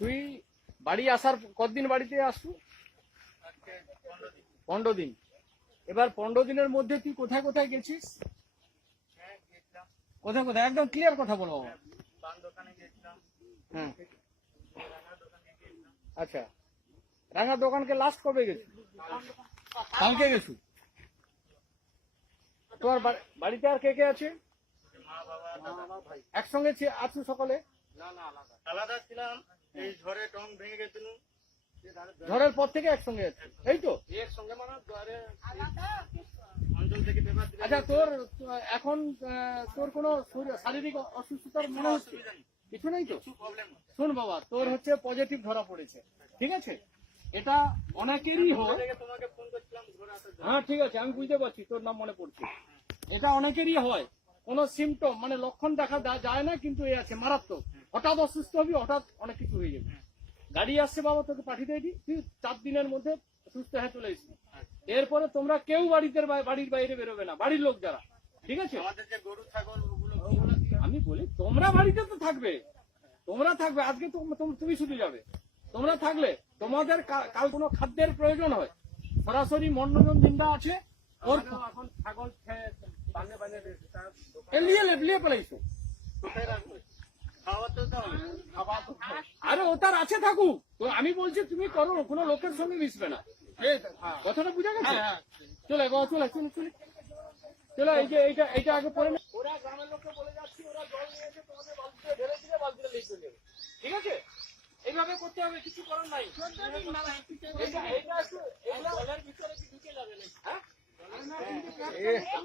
তুই বাড়ি আসার কতদিন বাড়িতে আসছু পনেরো দিন। এবার পনেরো দিনের মধ্যে তুই কোথায় কোথায় গেছিস? কোথায় কোথায়? একদম ক্লিয়ার কথা বলো হ্যাঁ। আচ্ছা। রাঙা দোকানকে লাস্ট কবে গেছু কালকে গেছু তোমার বাড়িতে আর কে কে আছে? একসঙ্গে আছো সকলে? আলাদা ছিলাম। এই ঝড়ে টং ভেঙে গেছিল ঝড়ের পর থেকে একসঙ্গে আছে। এই তো? অঞ্চল থেকে আচ্ছা তোর এখন আহ, তোর কোনো শারীরিক অসুস্থতার মনে হচ্ছে? কিছু নেই তো? শোন বাবা তোর হচ্ছে পজিটিভ ধরা পড়েছে। ঠিক আছে? এটা অনেকেরই হয়। হ্যাঁ ঠিক আছে আমি বুঝতে পারছি তোর নাম মনে পড়ছে। এটা অনেকেরই হয়। কোনো সিমটম মানে লক্ষণ দেখা যায় না কিন্তু এ আছে মারাত্মক। হঠাৎ অসুস্থ হবি হঠাৎ অনেক কিছু হয়ে যাবে। গাড়ি আসছে বাবা তোকে পাঠিয়ে দেয়নি তুই চার দিনের মধ্যে সুস্থ হয়ে চলে এসবি এরপরে তোমরা কেউ বাড়িতে বাড়ির বাইরে বেরোবে না বাড়ির লোক যারা। ঠিক আছে? আমাদের যে গরু ছাগল আমি বলি তোমরা বাড়িতে তো থাকবে। তোমরা থাকবে আজকে তুমি শুধু যাবে। তোমরা থাকলে তোমাদের কাল কোনো খাদ্যের প্রয়োজন হয়। সরাসরি মন্নজন জিন্দা আছে। ওর এখন ছাগল খেয়ে বানে এ লিয়ে লে- লিয়ে পেলাইছো। আরে ওটার আছে থাকুক। তো আমি বলছি তুমি করো কোনো লোকের সঙ্গে মিশবে না। কথাটা বুঝা গেছে? চলে গো চলে চলে চলে। চলো এই যে এইটা এইটা আগে পরে নে। ওরা গ্রামের লোককে বলে যাচ্ছি ওরা জল নিয়ে এসে তোমাদের বালতিতে ঢেলে দিলে বালতিটা লিক হয়ে যাবে। ঠিক আছে? এইভাবে করতে হবে কিছু করার নাই। এইটা এইটা জলের ভিতরে কি ঢুকে যাবে না হ্যাঁ?